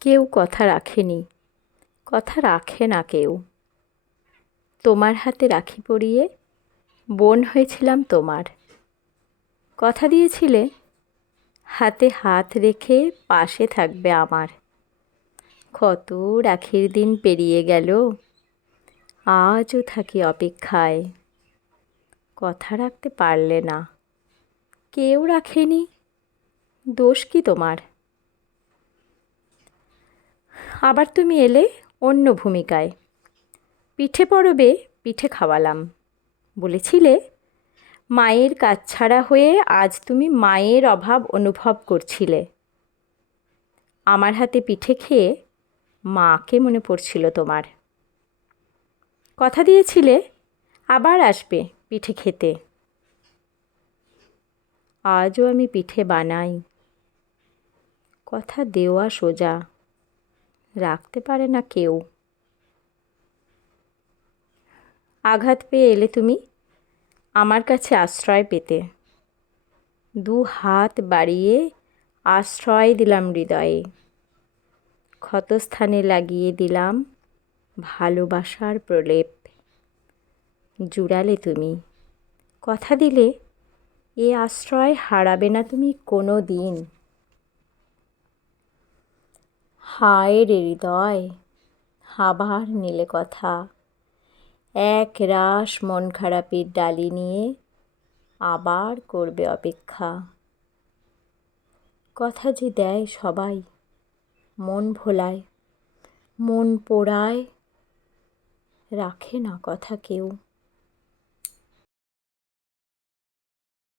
কেউ কথা রাখেনি। কথা রাখে না কেউ। তোমার হাতে রাখি পরিয়ে বোন হয়েছিলাম তোমার। কথা দিয়েছিলে, হাতে হাত রেখে পাশে থাকবে আমার। কত রাখির দিন পেরিয়ে গেল, আজও থাকি অপেক্ষায়। কথা রাখতে পারলে না। কেউ রাখেনি, দোষ কি তোমার? আবার তুমি এলে অন্য ভূমিকায়। পিঠে পরবে, পিঠে খাওয়ালাম। বলেছিলে, মায়ের কাজ ছাড়া হয়ে আজ তুমি মায়ের অভাব অনুভব করছিলে। আমার হাতে পিঠে খেয়ে মাকে মনে পড়ছিল তোমার। কথা দিয়েছিলে, আবার আসবে পিঠে খেতে। আজও আমি পিঠে বানাই। কথা দেওয়া সোজা। রাখতে পারে না কেউ। আঘাত পেয়ে এলে তুমি আমার কাছে আশ্রয় পেতে। দু হাত বাড়িয়ে আশ্রয় দিলাম হৃদয়ে। ক্ষতস্থানে লাগিয়ে দিলাম ভালোবাসার প্রলেপ। জুড়ালে তুমি। কথা দিলে, এ আশ্রয় হারাবে না তুমি কোনো দিন হায় রে হৃদয় আবার নিলে কথা। এক রাস মন খারাপের ডালি নিয়ে আবার করবে অপেক্ষা। কথা যে দেয় সবাই, মন ভোলায়, মন পোড়ায়, রাখে না কথা কেউ।